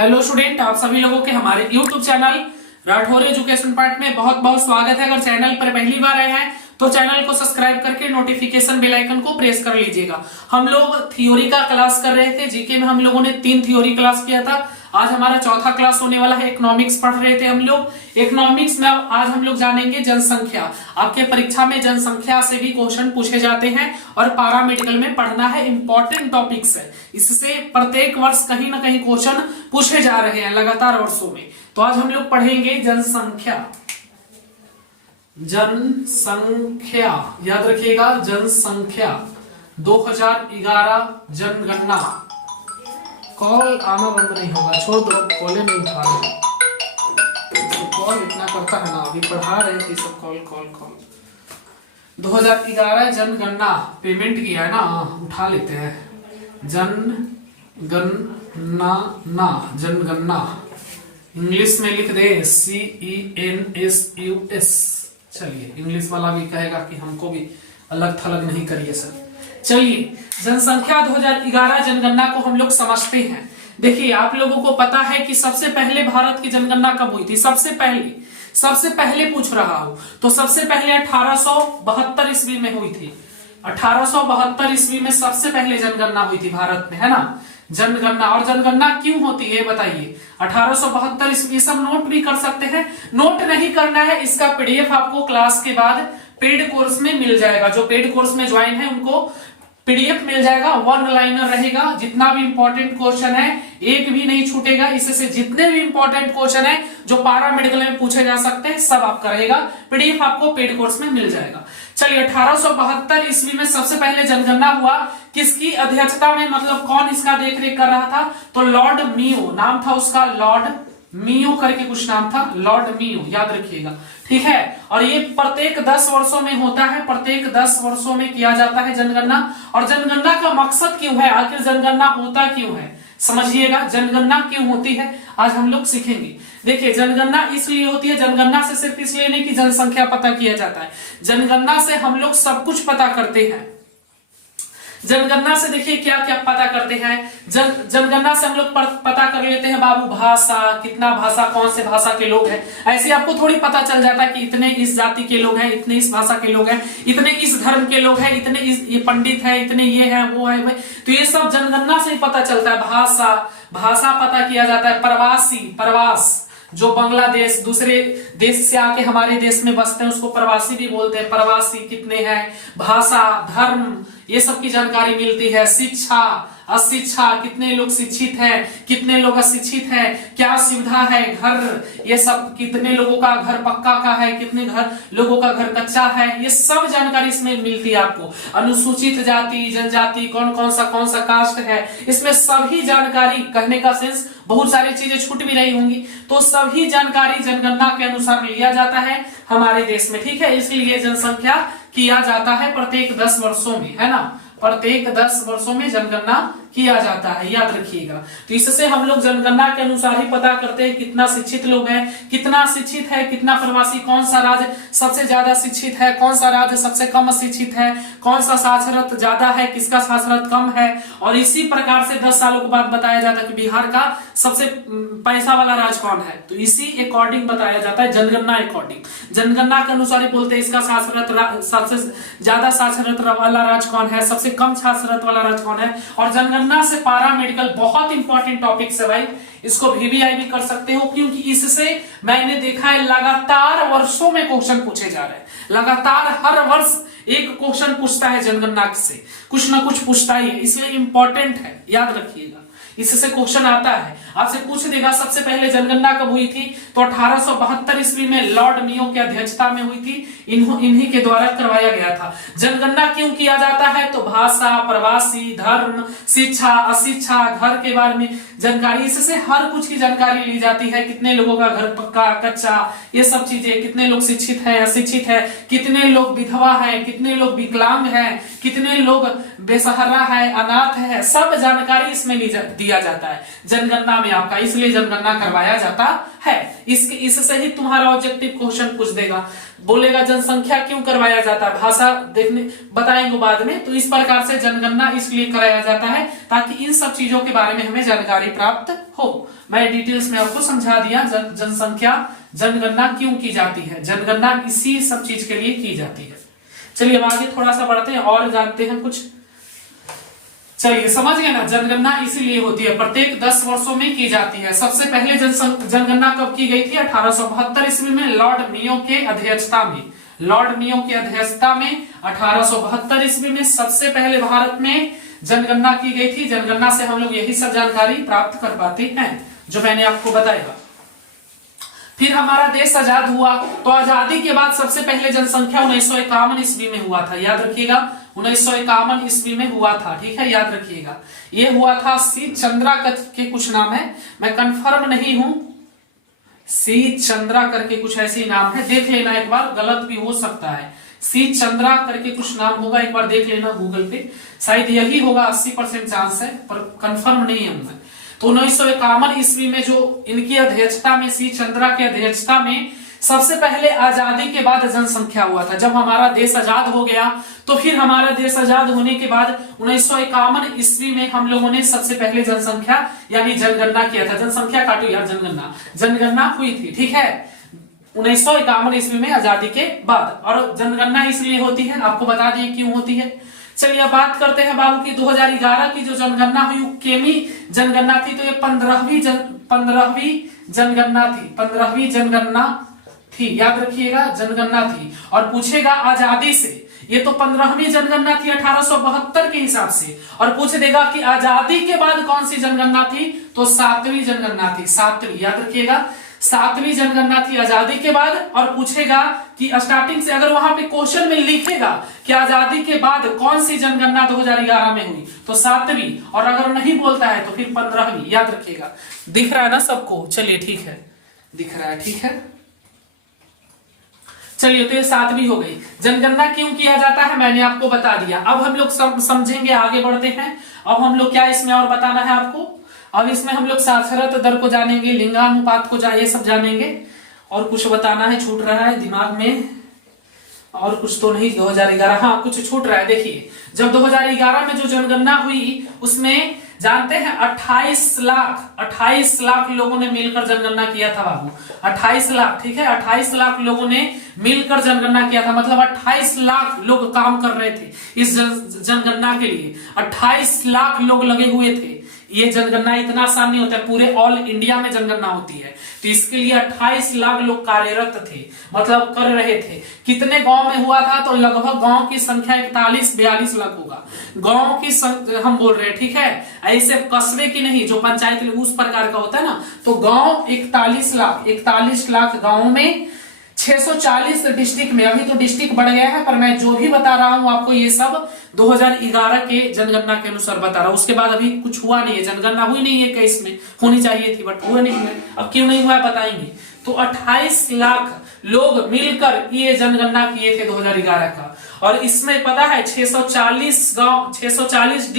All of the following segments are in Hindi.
हेलो स्टूडेंट, आप सभी लोगों के हमारे YouTube channel Rathore education part में बहुत बहुत स्वागत है। अगर चैनल पर पहली बार आए हैं तो चैनल को सब्सक्राइब करके नोटिफिकेशन बेल आइकन को प्रेस कर लीजिएगा। हम लोग थ्योरी का क्लास कर रहे थे। जीके में हम लोगों ने 3 थ्योरी क्लास किया था। आज हमारा चौथा क्लास होने वाला है। इकोनॉमिक्स पढ़ रहे थे हम लोग। इकोनॉमिक्स में आज हम लोग जानेंगे जनसंख्या। आपके परीक्षा में जनसंख्या से भी क्वेश्चन पूछे जाते हैं और पैरामेडिकल में पढ़ना है, इंपॉर्टेंट टॉपिक्स है। इससे प्रत्येक वर्ष कहीं ना कहीं क्वेश्चन पूछे जा रहे हैं लगातार वर्षों में। तो आज हम लोग पढ़ेंगे जनसंख्या। जनसंख्या याद रखिएगा, जनसंख्या 2011 जनगणना। कॉल आना बंद नहीं होगा, छोड़ दो, कॉलें नहीं उठा रहे। कॉल इतना करता है ना, अभी पढ़ा रहे थे सब कॉल कॉल कॉल। 2011 जनगणना पेमेंट किया है ना, उठा लेते हैं। जनगणना इंग्लिश में लिख दे CENSUS। चलिए, इंग्लिश वाला भी कहेगा कि हमको भी अलग थलग नहीं करिए सर। चलिए, जनसंख्या 2011 जनगणना को हम लोग समझते हैं। देखिए, आप लोगों को पता है कि सबसे पहले भारत की जनगणना कब हुई थी? सबसे पहले पूछ रहा हूं तो सबसे पहले 1872 ईस्वी में हुई थी। 1872 ईस्वी में सबसे पहले जनगणना हुई थी भारत में, है ना। जनगणना, और जनगणना क्यों होती है बताइए? 1872 ईस्वी। सब नोट भी कर सकते हैं, नोट नहीं करना है, इसका PDF आपको क्लास के बाद पेड कोर्स में मिल जाएगा। जो पेड कोर्स में ज्वाइन है उनको PDF मिल जाएगा। 1 लाइनर रहेगा। जितना भी इंपॉर्टेंट क्वेश्चन है एक भी नहीं छूटेगा। इससे जितने भी इंपॉर्टेंट क्वेश्चन है जो पैरामेडिकल में पूछे जा सकते हैं सब आपका रहेगा। PDF आपको पेड कोर्स में मिल जाएगा। चलिए, 1872 ईस्वी में सबसे पहले जनगणना हुआ। किसकी अध्यक्षता में, मतलब कौन इसका देखरेख कर रहा था? तो लॉर्ड मियो नाम था उसका, लॉर्ड मियो करके कुछ नाम था, लॉर्ड मियो, याद रखिएगा, ठीक है। और ये प्रत्येक 10 वर्षों में होता है, प्रत्येक 10 वर्षों में किया जाता है जनगणना। और जनगणना का मकसद क्यों है, आखिर जनगणना होता क्यों है, समझिएगा। जनगणना क्यों होती है आज हम लोग सीखेंगे। देखिए, जनगणना इसलिए होती है, जनगणना से सिर्फ इसलिए नहीं कि जनसंख्या पता किया जाता है, जनगणना से हम लोग सब कुछ पता करते हैं। जनगणना से देखिए क्या क्या पता करते हैं। जनगणना से हम लोग पता कर लेते हैं बाबू भाषा, कितना भाषा, कौन से भाषा के लोग हैं। ऐसे आपको थोड़ी पता चल जाता है कि इतने इस जाति के लोग हैं, इतने इस भाषा के लोग हैं, इतने इस धर्म के लोग हैं, इतने ये पंडित है, इतने ये है वो है। तो ये सब जनगणना से ही पता चलता है। भाषा पता किया जाता है। प्रवास, जो बांग्लादेश दूसरे देश से आके हमारे देश में बसते हैं उसको प्रवासी भी बोलते हैं। प्रवासी कितने हैं। भाषा, धर्म, ये सब की जानकारी मिलती है। शिक्षा, अशिक्षा, कितने लोग शिक्षित हैं, कितने लोग अशिक्षित हैं, क्या सुविधा है, घर, ये सब, कितने लोगों का घर पक्का का है, कितने लोगों का घर कच्चा है, ये सब जानकारी इसमें मिलती है आपको। अनुसूचित जाति, जनजाति, कौन सा कास्ट है, इसमें सभी जानकारी, कहने का सेंस बहुत सारी चीजें छूट भी रही होंगी, तो सभी जानकारी जनगणना के अनुसार लिया जाता है हमारे देश में, ठीक है। इसलिए जनसंख्या किया जाता है प्रत्येक 10 वर्षों में, है ना। प्रत्येक 10 वर्षों में जनगणना किया जाता है, याद रखिएगा। तो इससे हम लोग जनगणना के अनुसार ही पता करते हैं कितना शिक्षित लोग हैं, कितना शिक्षित है, कितना प्रवासी, कौन सा राज्य सबसे ज्यादा शिक्षित है, कौन सा राज्य सबसे कम शिक्षित है, कौन सा साक्षरता ज्यादा है, किसका साक्षरता कम है। और इसी प्रकार से 10 सालों के बाद बताया जाता है कि बिहार का सबसे पैसा वाला राज्य कौन है। तो इसी अकॉर्डिंग बताया जाता है, जनगणना अकॉर्डिंग। जनगणना के अनुसार ही बोलते हैं इसका साक्षरता, सबसे ज्यादा साक्षरता वाला राज्य कौन है, सबसे कम साक्षरता वाला राज्य कौन है। और जनगणना से पैरामेडिकल बहुत इंपॉर्टेंट टॉपिक है भाई, इसको VVI भी कर सकते हो, क्योंकि इससे मैंने देखा है लगातार वर्षों में क्वेश्चन पूछे जा रहे हैं। लगातार हर वर्ष एक क्वेश्चन पूछता है जनगणना से, कुछ ना कुछ पूछता ही है, इसलिए इंपॉर्टेंट है, याद रखिएगा। इससे क्वेश्चन आता है, आपसे पूछ देगा सबसे पहले जनगणना कब हुई थी? तो 1872 ईस्वी में लॉर्ड मियो की अध्यक्षता में हुई थी। इन्हीं के द्वारा करवाया गया था। जनगणना क्यों किया जाता है? तो भाषा, प्रवासी, धर्म, शिक्षा, अशिक्षा, घर के बारे में जानकारी, इससे हर कुछ की जानकारी ली जाती है। कितने लोगों का घर पक्का, कच्चा, ये सब चीजें, कितने लोग शिक्षित है, अशिक्षित है, कितने लोग विधवा है, कितने लोग विकलांग है, कितने लोग बेसहारा है, अनाथ है, सब जानकारी इसमें ली जाती है। दिया जाता है जनगणना में आपका, इसलिए जनगणना करवाया जाता है। इससे ही तुम्हारा ऑब्जेक्टिव क्वेश्चन पूछ देगा, बोलेगा जनसंख्या क्यों करवाया जाता है, भाषा देखने बताएंगे बाद में। तो इस प्रकार से जनगणना इसलिए कराया जाता है ताकि इन सब चीजों के बारे में हमें जानकारी प्राप्त हो। मैं डिटेल्स में आपको समझा दिया जनसंख्या जनगणना क्यों की जाती है, जनगणना इसी सब चीज के लिए की जाती है। चलिए अब आगे थोड़ा सा बढ़ते हैं और जानते हैं कुछ। चलिए समझ गए ना, जनगणना इसीलिए होती है, प्रत्येक 10 वर्षों में की जाती है। सबसे पहले जनगणना कब की गई थी? 1872 ईस्वी में लॉर्ड मियो के अध्यक्षता में। लॉर्ड मियो की अध्यक्षता में 1872 ईस्वी में सबसे पहले भारत में जनगणना की गई थी। जनगणना से हम लोग यही सब जानकारी प्राप्त कर पाते हैं जो मैंने आपको बताया। फिर हमारा देश आजाद हुआ, तो आजादी के बाद सबसे पहले जनसंख्या 1951 ईस्वी में हुआ था, याद रखिएगा 1951 ईस्वी में हुआ था, ठीक है, याद रखिएगा। ये हुआ था सी चंद्रा के कुछ नाम है, मैं कंफर्म नहीं हूं, सी चंद्रा करके कुछ ऐसे नाम है, देख लेना एक बार, गलत भी हो सकता है। सी चंद्रा करके कुछ नाम होगा, एक बार देख लेना गूगल पे, शायद यही होगा, 80% चांस है, पर कंफर्म नहीं है मैं। तो 1951 ईस्वी में जो इनकी अध्यक्षता में, सी चंद्रा की अध्यक्षता में सबसे पहले आजादी के बाद जनसंख्या हुआ था। जब हमारा देश आजाद हो गया तो फिर हमारा देश आजाद होने के बाद 1951 ईस्वी में हम लोगों ने सबसे पहले जनसंख्या यानी जनगणना किया था। जनसंख्या काटो यार, जनगणना हुई थी, ठीक है, 1951 ईस्वी में आजादी के बाद। और जनगणना इसलिए होती है, आपको बता दिए क्यों होती है। चलिए अब बात करते हैं बाबू की 2011 की जो जनगणना हुई, केमी जनगणना थी, तो ये 15वीं जनगणना थी, याद रखिएगा, जनगणना थी। और पूछेगा आजादी से, ये तो 15वीं जनगणना थी 1872 के हिसाब से, और पूछ देगा कि आजादी के बाद कौन सी जनगणना थी, तो 7वीं जनगणना थी, 7वीं, याद रखिएगा, 7वीं जनगणना थी आजादी के बाद। और पूछेगा कि स्टार्टिंग से, अगर वहां पे क्वेश्चन में लिखेगा कि आजादी के बाद कौन सी जनगणना 2011 में हुई, तो 7वीं, और अगर नहीं बोलता है तो फिर 15वीं, याद रखिएगा। दिख रहा है ना सबको? चलिए ठीक है, दिख रहा है, ठीक है। चलिए तो ये 7वीं हो गई। जनगणना क्यों किया जाता है मैंने आपको बता दिया। अब हम लोग समझेंगे, आगे बढ़ते हैं। अब हम लोग क्या इसमें और बताना है आपको, अब इसमें हम लोग साक्षरता दर को जानेंगे, लिंगानुपात को ये सब जानेंगे, और कुछ बताना है, छूट रहा है दिमाग में, और कुछ तो नहीं। 2011, हाँ कुछ छूट रहा है। देखिए जब 2011 में जो जनगणना हुई उसमें जानते हैं 28 लाख लोगों ने मिलकर जनगणना किया था बाबू, 28 लाख, ठीक है, 28 लाख लोगों ने मिलकर जनगणना किया था, मतलब 28 लाख लोग काम कर रहे थे इस जनगणना के लिए, 28 लाख लोग लगे हुए थे। ये जनगणना इतना आसान नहीं होता है, पूरे ऑल इंडिया में जनगणना होती है, तो इसके लिए 28 लाख लोग कार्यरत थे, मतलब कर रहे थे। कितने गांव में हुआ था, तो लगभग गांव की संख्या 41-42 लाख होगा, गांव की हम बोल रहे हैं, ठीक है, ऐसे कस्बे की नहीं, जो पंचायत उस प्रकार का होता है ना, तो गांव 41 लाख गांव में 640 डिस्ट्रिक्ट में, अभी तो डिस्ट्रिक्ट बढ़ गया है, पर मैं जो भी बता रहा हूं आपको ये सब 2011 के जनगणना के अनुसार बता रहा हूं। उसके बाद अभी कुछ हुआ नहीं है, जनगणना हुई नहीं है, केस में होनी चाहिए थी बट हुआ नहीं है। अब क्यों नहीं हुआ बताएंगे। तो 28 लाख लोग मिलकर ये जनगणना किए थे 2011 का, और इसमें पता है 640 गांव, 640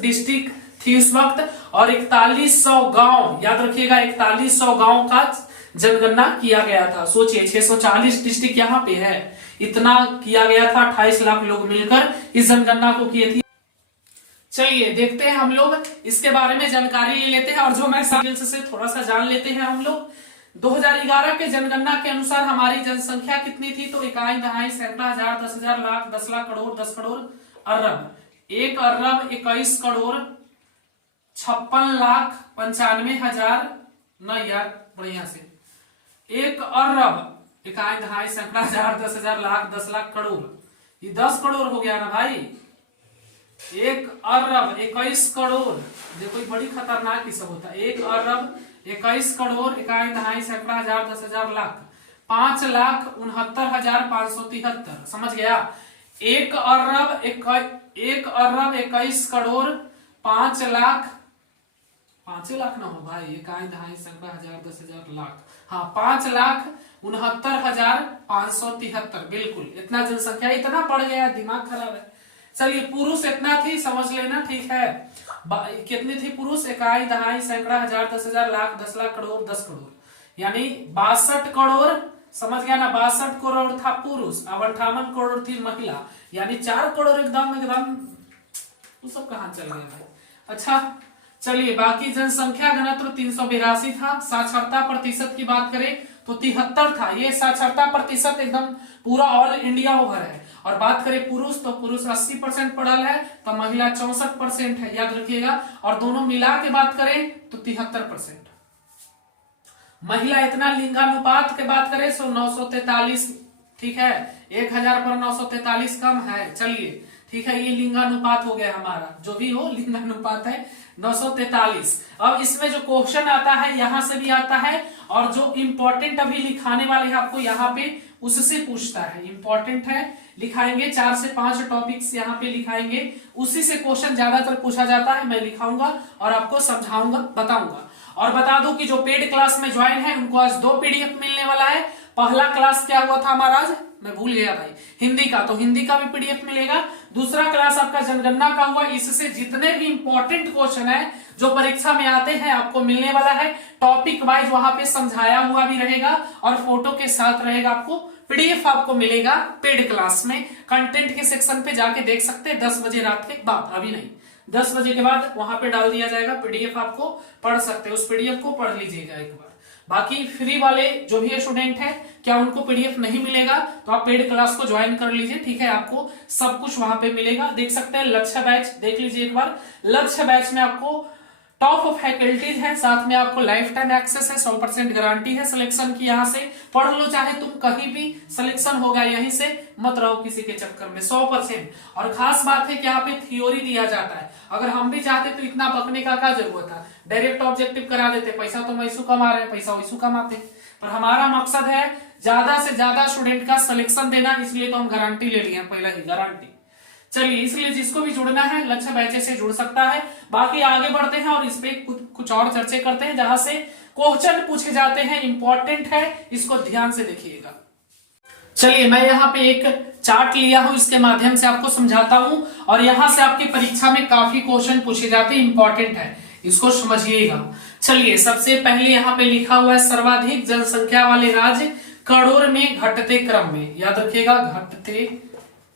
डिस्ट्रिक्ट थी उस वक्त, और 4100 गांव, याद रखिएगा 4100 गांव का जनगणना किया गया था। सोचिए 640 डिस्ट्रिक्ट यहाँ पे है, इतना किया गया था, 28 लाख लोग मिलकर इस जनगणना को किए थे। चलिए देखते हैं हम लोग इसके बारे में जानकारी ले लेते हैं, और जो मैं से थोड़ा सा जान लेते हैं हम लोग। 2011 के जनगणना के अनुसार हमारी जनसंख्या कितनी थी, तो इकाई, दहाई, सैकड़ा, हजार, 10,000, लाख, 10 लाख, करोड़, 10 करोड़, अरब, 1 अरब 21 करोड़ 56 लाख 95,000, न यार बढ़िया से, 1 अरब, इकाई, दहाई, सैकड़ा, हजार, 10,000, लाख, 10 लाख, करोड़, ये 10 करोड़ हो गया ना भाई। 1 अरब 21 करोड़, देखो ये बड़ी खतरनाक ही सब होता है। 1 अरब 21 करोड़, इकाई, दहाई, सैकड़ा, हजार, 10,000, लाख, 5,69,573, समझ गया। 1 अरब 21 करोड़ 5 लाख ना हो भाई, इकाई, दहाई, सैकड़ा, हजार, 10,000, लाख, हाँ 5,69,573, बिल्कुल इतना जनसंख्या, इतना पड़ गया, दिमाग खराब है। चलिए पुरुष इतना थी, समझ लेना, ठीक है। कितनी थी पुरुष? इकाई, दहाई, सैकड़ा, हजार, 10,000, लाख, 10 लाख, करोड़, 10 करोड़, यानी 62 करोड़, समझ गया ना। 62 करोड़ था पुरुष, अब 58 करोड़ थी महिला, यानी 4 करोड़ एकदम एकदम वो सब कहाँ चल गया भाई। अच्छा चलिए, बाकी जनसंख्या घनत्व 382 था। साक्षरता प्रतिशत की बात करें तो 73 था। ये साक्षरता प्रतिशत एकदम पूरा ऑल इंडिया ओवर है। और बात करें पुरुष तो पुरुष 80% पढ़ल है, तो महिला 64% है, याद रखिएगा। और दोनों मिला के बात करें तो 73%। महिला इतना, लिंगानुपात के बात करें तो 943, ठीक है। 1000 पर 943 कम है, चलिए ठीक है। ये लिंगानुपात हो गया हमारा, जो भी हो लिंगानुपात है 943। अब इसमें जो क्वेश्चन आता है यहां से भी आता है, और जो इंपॉर्टेंट अभी लिखाने वाले हैं आपको यहाँ पे उससे पूछता है। इंपॉर्टेंट है, लिखाएंगे 4 से 5 टॉपिक्स यहाँ पे लिखाएंगे, उसी से क्वेश्चन ज्यादातर पूछा जाता है। मैं लिखाऊंगा और आपको समझाऊंगा, बताऊंगा। और बता दूं कि जो पेड क्लास में ज्वाइन है उनको आज 2 पीडीएफ मिलने वाला है। पहला क्लास क्या हुआ था हमारा आज, मैं भूल गया भाई, हिंदी का, तो हिंदी का भी पीडीएफ मिलेगा। दूसरा क्लास आपका जनगणना का हुआ। इससे जितने भी इंपॉर्टेंट क्वेश्चन है जो परीक्षा में आते हैं आपको मिलने वाला है। टॉपिक वाइज वहां पे समझाया हुआ भी रहेगा और फोटो के साथ रहेगा। आपको पीडीएफ आपको मिलेगा पेड क्लास में। कंटेंट के सेक्शन पे जाके देख सकते हैं 10 बजे रात के बाद, अभी नहीं, 10 बजे के बाद वहां पे डाल दिया जाएगा पीडीएफ। आपको पढ़ सकते हैं, उस पीडीएफ को पढ़ लीजिएगा एक बार। बाकी फ्री वाले जो भी स्टूडेंट है, क्या उनको पीडीएफ नहीं मिलेगा तो आप पेड क्लास को ज्वाइन कर लीजिए, ठीक है। आपको सब कुछ वहां पे मिलेगा, देख सकते हैं। लक्ष्य बैच देख लीजिए एक बार। लक्ष्य बैच में आपको टॉप फैकल्टीज है, साथ में आपको लाइफ टाइम एक्सेस है, 100% गारंटी है सिलेक्शन की। यहाँ से पढ़ लो, चाहे तुम कहीं भी सिलेक्शन होगा यहीं से, मत रहो किसी के चक्कर में, 100%। और खास बात है कि यहाँ पे थ्योरी दिया जाता है। अगर हम भी चाहते तो इतना बकने का क्या जरूरत था, डायरेक्ट ऑब्जेक्टिव करा देते। पैसा तो वैसू कमा रहे हैं, पैसा वैसू कमाते, पर हमारा मकसद है ज्यादा से ज्यादा स्टूडेंट का सिलेक्शन देना, इसलिए तो हम गारंटी ले लिए पहले ही, गारंटी। चलिए, इसलिए जिसको भी जुड़ना है लक्ष्य बैच से जुड़ सकता है। बाकी आगे बढ़ते हैं और इस पे कुछ और चर्चा करते हैं जहां से क्वेश्चन पूछे जाते हैं, इंपॉर्टेंट है, इसको ध्यान से देखिएगा। चलिए, मैं यहाँ पे एक चार्ट लिया हूं, इसके माध्यम से आपको समझाता हूं। और यहां से आपकी परीक्षा में काफी क्वेश्चन पूछे जाते हैं, इंपॉर्टेंट है, इसको समझिएगा। चलिए, सबसे पहले यहाँ पे लिखा हुआ है सर्वाधिक जनसंख्या वाले राज्य करोड़ में घटते क्रम में, याद रखिएगा, घटते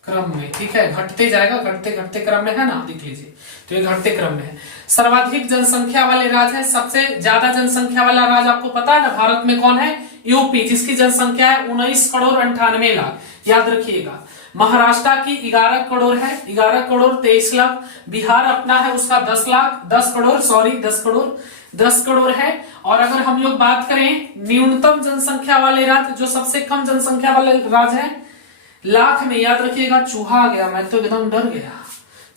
क्रम में, ठीक है। घटते जाएगा, घटते घटते क्रम में है ना, देख लीजिए, तो ये घटते क्रम में है। सर्वाधिक जनसंख्या वाले राज्य है, सबसे ज्यादा जनसंख्या वाला राज्य आपको पता है ना भारत में कौन है? यूपी, जिसकी जनसंख्या है 19 करोड़ 98 लाख, याद रखिएगा। महाराष्ट्र की 11 करोड़ है, 11 करोड़ 23 लाख। बिहार अपना है उसका 10 लाख, 10 करोड़, सॉरी 10 करोड़, 10 करोड़ है। और अगर हम लोग बात करें न्यूनतम जनसंख्या वाले राज्य, जो सबसे कम जनसंख्या वाले राज्य है लाख में, याद रखिएगा, चूहा आ गया, मैं तो एकदम डर गया।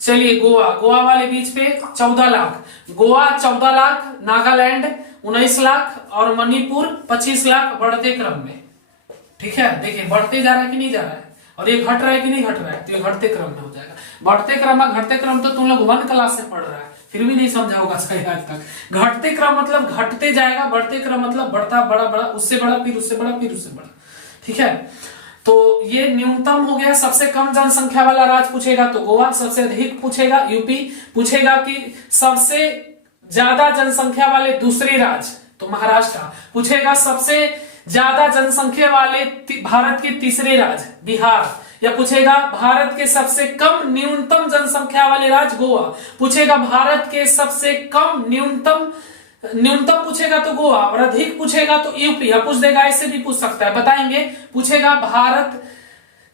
चलिए, गोवा, गोवा वाले बीच पे 14 लाख, गोवा 14 लाख, नागालैंड 19 लाख और मणिपुर 25 लाख, बढ़ते क्रम में, ठीक है। देखिए बढ़ते जा रहा है कि नहीं जा रहा है, और ये घट रहा है कि नहीं घट रहा है, तो ये घटते क्रम में हो जाएगा। बढ़ते क्रम, घटते क्रम तो तुम लोग 1 क्लास से पढ़ रहा है, फिर भी नहीं समझा होगा शायद आज तक। घटते क्रम मतलब घटते जाएगा, बढ़ते क्रम मतलब बढ़ता, बड़ा बड़ा, उससे बड़ा, फिर उससे बड़ा, फिर उससे बड़ा, ठीक है। तो ये न्यूनतम हो गया। सबसे कम जनसंख्या वाला राज्य पूछेगा तो गोवा, सबसे अधिक पूछेगा यूपी, पूछेगा कि सबसे ज्यादा जनसंख्या वाले दूसरे राज्य तो महाराष्ट्र, पूछेगा सबसे ज्यादा जनसंख्या वाले भारत के तीसरे राज्य बिहार, या पूछेगा भारत के सबसे कम न्यूनतम जनसंख्या वाले राज्य गोवा, पूछेगा भारत के सबसे कम न्यूनतम पूछेगा तो गोवा, और अधिक पूछेगा तो यूपी, या पूछ देगा, ऐसे भी पूछ सकता है, बताएंगे। पूछेगा भारत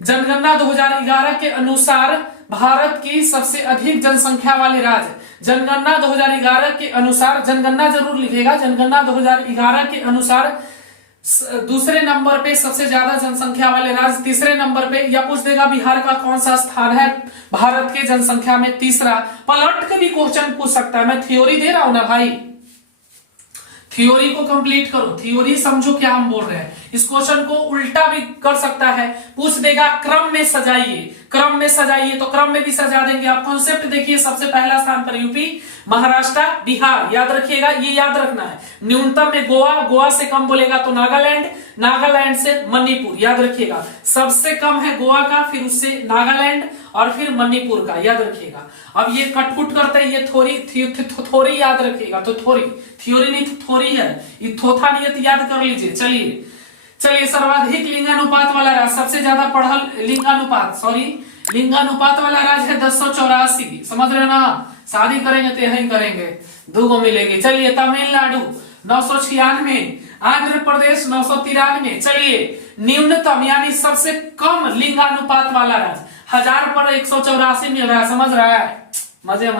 जनगणना 2011 के अनुसार भारत की सबसे अधिक जनसंख्या वाले राज्य, जनगणना 2011 के अनुसार, जनगणना जरूर लिखेगा, जनगणना 2011 के अनुसार दूसरे नंबर पे सबसे ज्यादा जनसंख्या वाले राज्य, तीसरे नंबर पे, या पूछ देगा बिहार का कौन सा स्थान है भारत के जनसंख्या में तीसरा। पलट के भी क्वेश्चन पूछ सकता है। मैं थ्योरी दे रहा हूं ना भाई, थ्योरी को कंप्लीट करो, थ्योरी समझो क्या हम बोल रहे हैं। इस क्वेश्चन को उल्टा भी कर सकता है, पूछ देगा क्रम में सजाइए, क्रम में सजाइए, तो क्रम में भी सजा देंगे। आप कॉन्सेप्ट देखिए, सबसे पहला स्थान पर यूपी, महाराष्ट्र, बिहार, याद रखिएगा, ये याद रखना है। न्यूनतम में गोवा, गोवा से कम बोलेगा तो नागालैंड, नागालैंड से मणिपुर, याद रखिएगा, सबसे कम है गोवा का, फिर उससे नागालैंड और फिर मणिपुर का, याद रखिएगा। अब ये कटपुट करते हैं, ये थोड़ी याद रखिएगा, तो थ्योरी नहीं थोड़ी है, ये थोथा नियत याद कर लीजिए। चलिए सर्वाधिक लिंगानुपात वाला राज्य, सबसे ज्यादा पढ़ल लिंगानुपात वाला राज्य है 1084, समझ रहे ना, शादी करेंगे तो यही करेंगे, 2 गो मिलेंगे। चलिए तमिलनाडु 996, आंध्र प्रदेश 993। चलिए न्यूनतम यानी सबसे कम लिंगानुपात वाला राज्य, 1000 पर 184 मिल रहा है, समझ रहा है, मजे।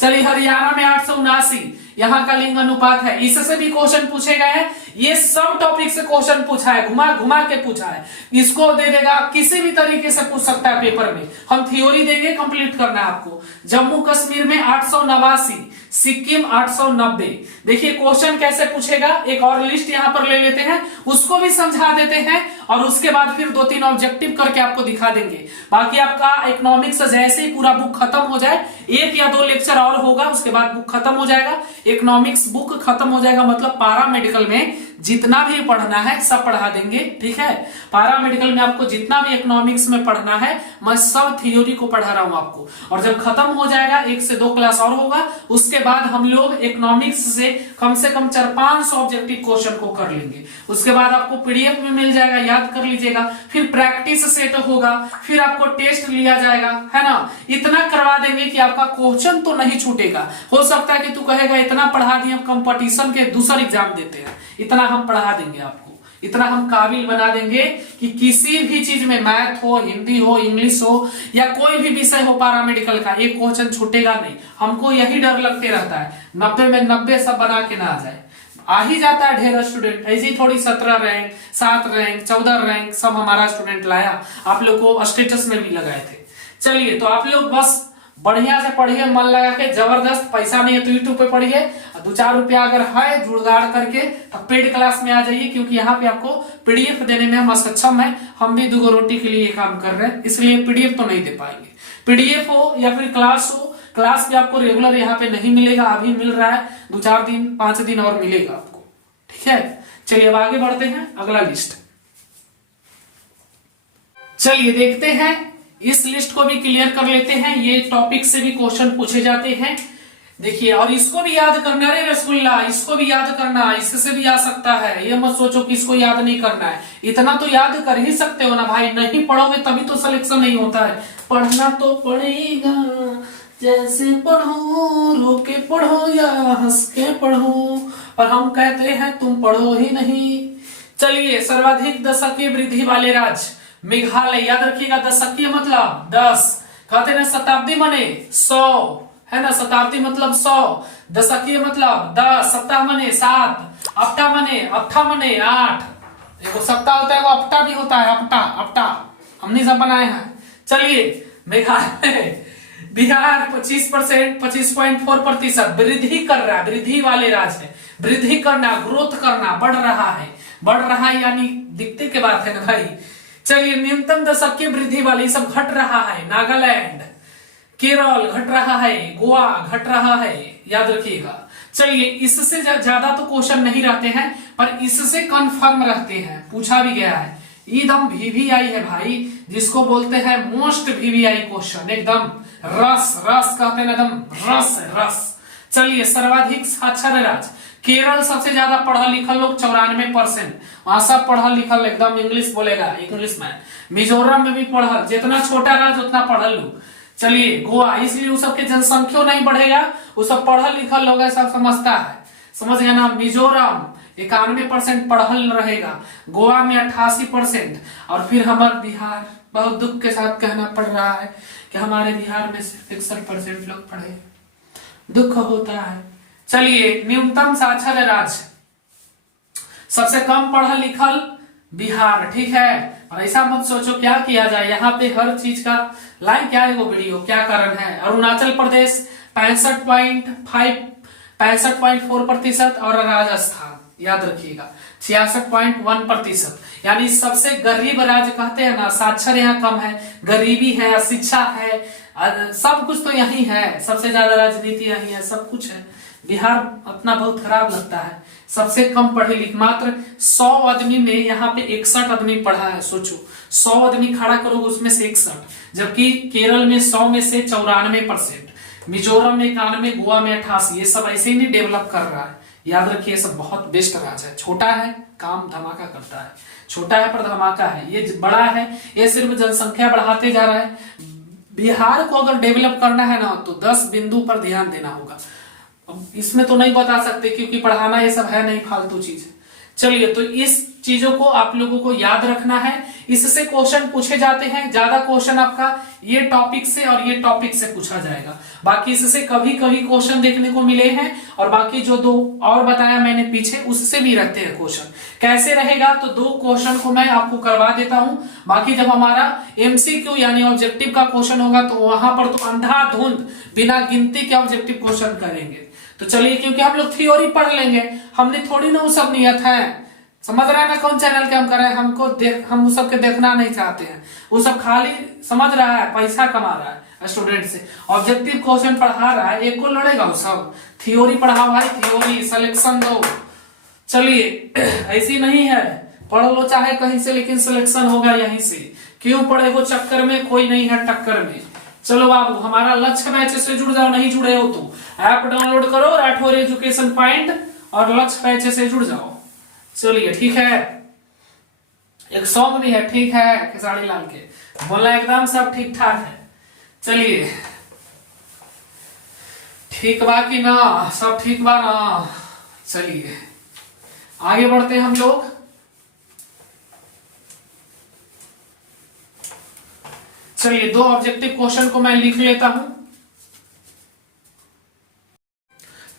चलिए हरियाणा में 879 यहाँ का लिंग अनुपात है। इससे भी क्वेश्चन पूछे गए हैं, ये सब टॉपिक से क्वेश्चन पूछा है, घुमा के पूछा है, इसको दे देगा, किसी भी तरीके से पूछ सकता है पेपर में। हम थ्योरी देंगे, कंप्लीट करना है आपको। जम्मू कश्मीर में 889, सिक्किम 890। देखिए क्वेश्चन कैसे पूछेगा, एक और लिस्ट यहाँ पर ले लेते हैं, उसको भी समझा देते हैं और उसके बाद फिर 2-3 ऑब्जेक्टिव करके आपको दिखा देंगे। बाकी आपका इकोनॉमिक्स जैसे ही पूरा बुक खत्म हो जाए, 1 या 2 लेक्चर और होगा, उसके बाद बुक खत्म हो जाएगा, इकोनॉमिक्स बुक खत्म हो जाएगा। मतलब पारा मेडिकल में जितना भी पढ़ना है सब पढ़ा देंगे, ठीक है। पारा मेडिकल में आपको जितना भी इकोनॉमिक्स में पढ़ना है, मैं सब थ्योरी को पढ़ा रहा हूं आपको। और जब खत्म हो जाएगा, 1 से 2 क्लास और होगा, उसके बाद हम लोग इकोनॉमिक्स से कम 4-5 ऑब्जेक्टिव क्वेश्चन को कर लेंगे। उसके बाद आपको पीडीएफ में मिल जाएगा, याद कर लीजिएगा, फिर प्रैक्टिस सेट होगा, फिर आपको टेस्ट लिया जाएगा, है ना। इतना करवा देंगे कि आपका क्वेश्चन तो नहीं छूटेगा। हो सकता है कि तू कहेगा इतना पढ़ा दिए, कंपटीशन के दूसरा एग्जाम देते हैं, इतना हम पढ़ा देंगे आपको, इतना हम काबिल बना देंगे कि किसी भी चीज में, मैथ हो, हिंदी हो, इंग्लिश हो, या कोई भी विषय हो पैरामेडिकल का, एक क्वेश्चन छूटेगा नहीं। हमको यही डर लगते रहता है 90 में 90 सब बना के ना आ जाए। आ ही जाता है ढेर स्टूडेंट, ऐसी थोड़ी 17 रैंक, 7 रैंक, 14 रैंक सब हमारा स्टूडेंट लाया, आप लोग को स्टेटस में भी लगाए थे। चलिए तो आप लोग बस बढ़िया से पढ़िए, मन लगा के, जबरदस्त। पैसा नहीं है तो यूट्यूब पे पढ़िए, 2-4 रुपया अगर है जुड़गाड़ करके तो पेड क्लास में आ जाइए, क्योंकि यहाँ पे आपको पीडीएफ देने में हम सक्षम है। हम भी 2 रोटी के लिए काम कर रहे हैं, इसलिए पीडीएफ तो नहीं दे पाएंगे। पीडीएफ हो या फिर क्लास हो, क्लास भी आपको रेगुलर यहाँ पे नहीं मिलेगा, अभी मिल रहा है 2-4 दिन, 5 दिन और मिलेगा आपको, ठीक है। चलिए अब आगे बढ़ते हैं, अगला लिस्ट। चलिए देखते हैं, इस लिस्ट को भी क्लियर कर लेते हैं। ये टॉपिक से भी क्वेश्चन पूछे जाते हैं, देखिए। और इसको भी याद करना रे रसगुल्ला, इसको भी याद करना, इससे भी आ सकता है। ये मत सोचो कि इसको याद नहीं करना है, इतना तो याद कर ही सकते हो ना भाई। नहीं पढ़ोगे तभी तो सिलेक्शन नहीं होता है। पढ़ना तो पड़ेगा, जैसे पढ़ो, रो के पढ़ो या हंस के पढ़ो, और हम कहते हैं तुम पढ़ो ही नहीं। चलिए सर्वाधिक दशकीय वृद्धि वाले राज्य मेघालय, याद रखिएगा, दशकीय मतलब 10, कहते हैं शताब्दी मने 100, है ना, शताब्दी मतलब 100, दशकीय मतलब 10, सप्ताह मने 7, अफ्ता मने 8, देखो सप्ताह होता है वो अफ्ता भी होता है, अफ्ता हमने सब बनाए हैं। चलिए मेघालय, बिहार 25%, 25.4% वृद्धि कर रहा है, वृद्धि वाले राज्य है, वृद्धि करना, ग्रोथ करना, बढ़ रहा है यानी दिखते के बात है ना भाई। चलिए न्यूनतम दशकीय वृद्धि वाले सब घट रहा है, नागालैंड, केरल घट रहा है, गोवा घट रहा है, याद रखिएगा। चलिए इससे ज्यादा तो क्वेश्चन नहीं रहते हैं, पर इससे कंफर्म रहते हैं, पूछा भी गया है। एकदम वीवीआई है भाई, जिसको बोलते हैं मोस्ट वीवीआई क्वेश्चन, एकदम रस कहते हैं, एकदम रस। चलिए सर्वाधिक साक्षर राज्य केरल, सबसे ज्यादा पढ़ा लिखल लोग 94%, वहां सब पढ़ल लिखल, एकदम इंग्लिश बोलेगा, इंग्लिश में। मिजोरम में भी पढ़ल, जितना छोटा राज्य उतना पढ़ल लोग। चलिए गोवा, इसलिए उस सबके जनसंख्या नहीं बढ़ेगा, वो सब पढ़ल लिखल लोग है, सब समझता है, समझ गया ना। मिजोरम 91% पढ़ल रहेगा, गोवा में 88%, और फिर हमारे बिहार, बहुत दुख के साथ कहना पड़ रहा है कि हमारे बिहार में सिर्फ 61% लोग पढ़े, दुख होता है। चलिए न्यूनतम साक्षर राज्य, सबसे कम पढ़ल लिखल बिहार, ठीक है। और ऐसा मत सोचो क्या किया जाए, यहाँ पे हर चीज का लाइक क्या है वो वीडियो, क्या कारण है। अरुणाचल प्रदेश 65.4% और राजस्थान याद रखिएगा 66.1%। यानी सबसे गरीब राज्य कहते हैं ना, साक्षर यहाँ कम है, गरीबी है, अशिक्षा है, सब कुछ तो यही है, सबसे ज्यादा राजनीति यही है, सब कुछ है। बिहार अपना बहुत खराब लगता है, सबसे कम पढ़े लिखे, मात्र 100 आदमी में यहाँ पे 61 आदमी पढ़ा है। सोचो 100 आदमी खड़ा करो उसमें से 61, जबकि केरल में 100 में से 94%, मिजोरम में 91, गोवा में 88। ये सब ऐसे ही नहीं डेवलप कर रहा है। याद रखिए सब बहुत बेस्ट राज्य है, छोटा है काम धमाका करता है, छोटा है पर धमाका है। ये बड़ा है, ये सिर्फ जनसंख्या बढ़ाते जा रहा है। बिहार को अगर डेवलप करना है ना तो 10 बिंदु पर ध्यान देना होगा। अब इसमें तो नहीं बता सकते क्योंकि पढ़ाना ये सब है नहीं, फालतू चीज। चलिए, तो इस चीजों को आप लोगों को याद रखना है, इससे क्वेश्चन पूछे जाते हैं। ज्यादा क्वेश्चन आपका ये टॉपिक से और ये टॉपिक से पूछा जाएगा, बाकी इससे कभी कभी क्वेश्चन देखने को मिले हैं, और बाकी जो 2 और बताया मैंने पीछे उससे भी रहते हैं क्वेश्चन। कैसे रहेगा तो 2 क्वेश्चन को मैं आपको करवा देता हूं, बाकी जब हमारा एमसीक्यू यानी ऑब्जेक्टिव का क्वेश्चन होगा तो वहां पर तो अंधाधुंध बिना गिनती के ऑब्जेक्टिव क्वेश्चन करेंगे। तो चलिए, क्योंकि हम लोग थ्योरी पढ़ लेंगे, हमने थोड़ी ना वो सब नियत है, समझ रहा है ना कौन चैनल के हम कर रहे हैं। हम उस सब के देखना नहीं चाहते हैं, वो सब खाली समझ रहा है पैसा कमा रहा है स्टूडेंट से। ऑब्जेक्टिव क्वेश्चन पढ़ा रहा है, एक को लड़ेगा वो सब। थ्योरी पढ़ाओ भाई, थ्योरी सिलेक्शन दो। चलिए, ऐसी नहीं है, पढ़ लो चाहे कहीं से, लेकिन सिलेक्शन होगा यहीं से। क्यों पढ़े हो चक्कर में, कोई नहीं है टक्कर में। चलो बाबू, हमारा लक्ष्य बैच से जुड़ जाओ, नहीं जुड़े हो तो ऐप डाउनलोड करो राठौर एजुकेशन पॉइंट और लक्ष्य बैच से जुड़ जाओ। चलिए ठीक है, एक सॉन्ग भी है, ठीक है, खेसारी लाल के, बोला एकदम सब ठीक ठाक है। चलिए, ठीक बा कि ना, सब ठीक बा ना। चलिए आगे बढ़ते हैं हम लोग। चलिए 2 ऑब्जेक्टिव क्वेश्चन को मैं लिख लेता हूं।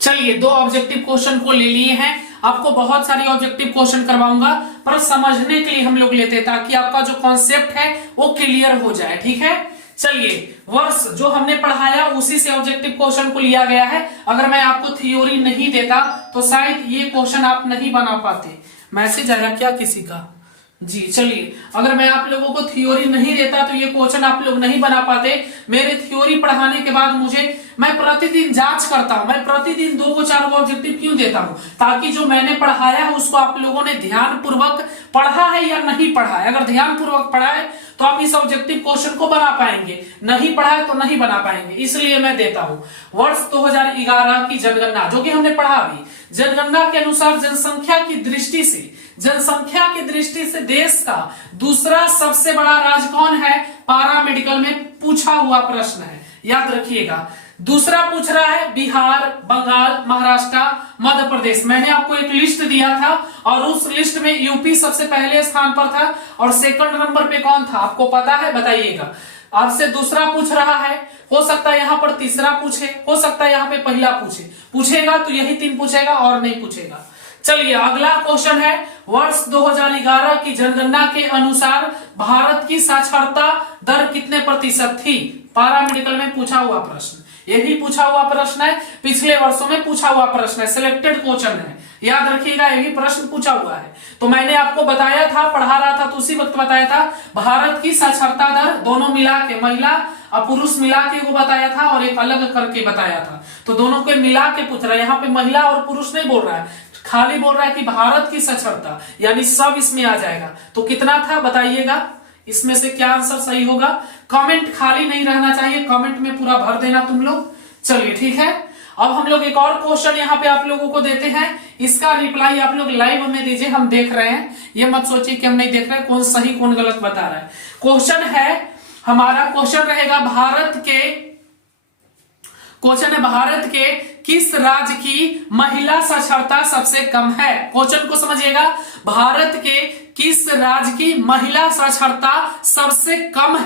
चलिए 2 ऑब्जेक्टिव क्वेश्चन को ले लिए हैं। आपको बहुत सारी ऑब्जेक्टिव क्वेश्चन करवाऊंगा, पर समझने के लिए हम लोग लेते हैं ताकि आपका जो कॉन्सेप्ट है वो क्लियर हो जाए। ठीक है, चलिए, वर्ष जो हमने पढ़ाया उसी से ऑब्जेक्टिव क्वेश्चन को लिया गया है। अगर मैं आपको थ्योरी नहीं देता तो शायद ये क्वेश्चन आप नहीं बना पाते। मैसेज आया क्या किसी का? जी, चलिए, अगर मैं आप लोगों को थ्योरी नहीं देता तो ये क्वेश्चन आप लोग नहीं बना पाते। मेरे थ्योरी पढ़ाने के बाद मैं प्रतिदिन जांच करता हूं, मैं प्रतिदिन 2 को 4 को ऑब्जेक्टिव क्यों देता हूं, ताकि जो मैंने पढ़ाया है उसको आप लोगों ने ध्यान पूर्वक पढ़ा है या नहीं पढ़ा है। अगर ध्यान पूर्वक पढ़ा है तो आप इस ऑब्जेक्टिव क्वेश्चन को बना पाएंगे, नहीं पढ़ा है तो नहीं बना पाएंगे, इसलिए मैं देता हूं। वर्ष 2011 की जनगणना, जो कि हमने पढ़ा अभी, जनगणना के अनुसार जनसंख्या की दृष्टि से देश का दूसरा सबसे बड़ा राज्य कौन है? पारा मेडिकल में पूछा हुआ प्रश्न है, याद रखिएगा। दूसरा पूछ रहा है बिहार, बंगाल, महाराष्ट्र, मध्य प्रदेश। मैंने आपको एक लिस्ट दिया था और उस लिस्ट में यूपी सबसे पहले स्थान पर था और सेकंड नंबर पे कौन था आपको पता है? बताइएगा। आपसे दूसरा पूछ रहा है, हो सकता है यहां पर तीसरा पूछे, हो सकता है यहां पे पहला पूछेगा तो यही 3 पूछेगा और नहीं पूछेगा। चलिए अगला क्वेश्चन है, वर्ष 2011 की जनगणना के अनुसार भारत की साक्षरता दर कितने प्रतिशत थी? पारा मेडिकल में पूछा हुआ प्रश्न, ये भी पूछा हुआ प्रश्न है, पिछले वर्षों में पूछा हुआ प्रश्न है, सिलेक्टेड क्वेश्चन है, याद रखिएगा, ये भी प्रश्न पूछा हुआ है। तो मैंने आपको बताया था, पढ़ा रहा था तो उसी वक्त बताया था, भारत की साक्षरता दर दोनों मिला के, महिला और पुरुष मिला के वो बताया था और एक अलग करके बताया था। तो दोनों को मिला के पूछ रहा है, यहाँ पे महिला और पुरुष नहीं बोल रहा है, खाली बोल रहा है कि भारत की साक्षरता, यानी सब इसमें आ जाएगा। तो कितना था बताइएगा, इसमें से क्या आंसर सही होगा? कमेंट खाली नहीं रहना चाहिए, कमेंट में पूरा भर देना तुम लोग। चलिए ठीक है, अब हम लोग एक और क्वेश्चन यहाँ पे आप लोगों को देते हैं, इसका रिप्लाई आप लोग लाइव में दीजिए, हम देख रहे हैं, ये मत सोचिए कि हम नहीं देख रहे, कौन सही कौन गलत बता रहा है। क्वेश्चन है, हमारा क्वेश्चन रहेगा भारत के किस राज्य की महिला साक्षरता सबसे कम है? क्वेश्चन को समझिएगा, भारत के किस राज्य की महिला साक्षरता सबसे कम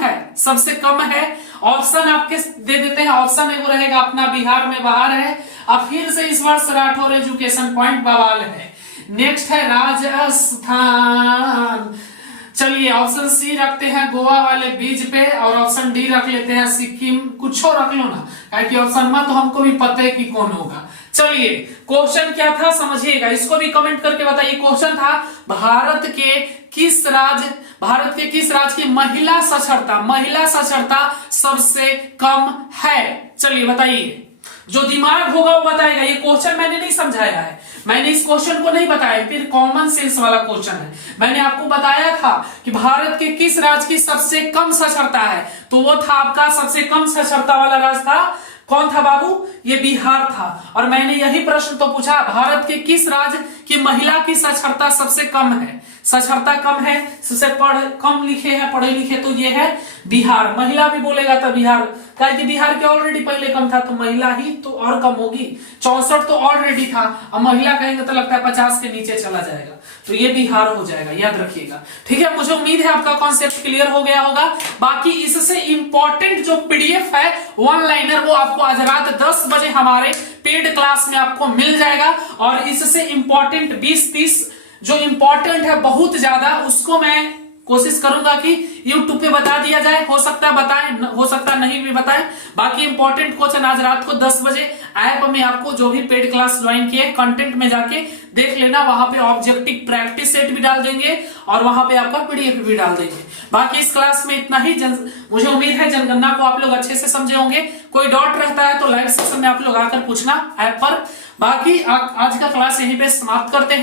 है? ऑप्शन आपके दे देते हैं, ऑप्शन एगो रहेगा अपना बिहार में बाहर है, अब फिर से इस वर्ष राठौर एजुकेशन पॉइंट बवाल है। नेक्स्ट है राजस्थान, चलिए ऑप्शन सी रखते हैं गोवा वाले बीच पे, और ऑप्शन डी रख लेते हैं सिक्किम, कुछ रख लो ना, क्योंकि ऑप्शन में तो हमको भी पता है कि कौन होगा। चलिए क्वेश्चन क्या था समझिएगा, इसको भी कमेंट करके बताइए। क्वेश्चन था भारत के किस राज्य की महिला साक्षरता सबसे कम है। चलिए बताइए, जो दिमाग होगा वो बताएगा। ये क्वेश्चन मैंने नहीं समझाया है, मैंने इस क्वेश्चन को नहीं बताया, फिर कॉमन सेंस वाला क्वेश्चन है। मैंने आपको बताया था कि भारत के किस राज्य की सबसे कम साक्षरता है, तो वो था आपका सबसे कम साक्षरता वाला राज्य था। कौन था बाबू? ये बिहार था। और मैंने यही प्रश्न तो पूछा, भारत के किस राज्य की महिला की साक्षरता सबसे कम है, साक्षरता कम है, सबसे कम लिखे हैं पढ़े लिखे, तो ये है बिहार। महिला भी बोलेगा तो बिहार, क्या कि बिहार के ऑलरेडी पहले कम था, तो महिला ही तो और कम होगी। 64 तो ऑलरेडी था, अब महिला कहेंगे तो लगता है 50 के नीचे चला जाएगा, तो ये बिहार हो जाएगा, याद रखिएगा। ठीक है, मुझे उम्मीद है आपका कॉन्सेप्ट क्लियर हो गया होगा। बाकी इससे इंपॉर्टेंट जो पीडीएफ है वन लाइनर, वो आपको आज रात 10 बजे हमारे पेड क्लास में आपको मिल जाएगा। और इससे इंपॉर्टेंट 20-30 जो इंपॉर्टेंट है बहुत ज्यादा, उसको मैं कोशिश करूंगा कि YouTube पे बता दिया जाए। हो सकता है बताएं, हो सकता है नहीं भी बताएं। बाकी इंपॉर्टेंट क्वेश्चन आज रात को 10 बजे ऐप में आपको जो भी पेड क्लास ज्वाइन किए, कंटेंट में जाके देख लेना, वहां पे ऑब्जेक्टिव प्रैक्टिस सेट भी डाल देंगे और वहां पे आपका पीडीएफ भी डाल देंगे। बाकी इस क्लास में इतना ही। मुझे उम्मीद है जनगणना को आप लोग अच्छे से समझे होंगे। कोई डाउट रहता है तो लाइव सेशन में आप लोग आकर पूछना ऐप पर। बाकी आज का क्लास यहीं पे समाप्त करते हैं।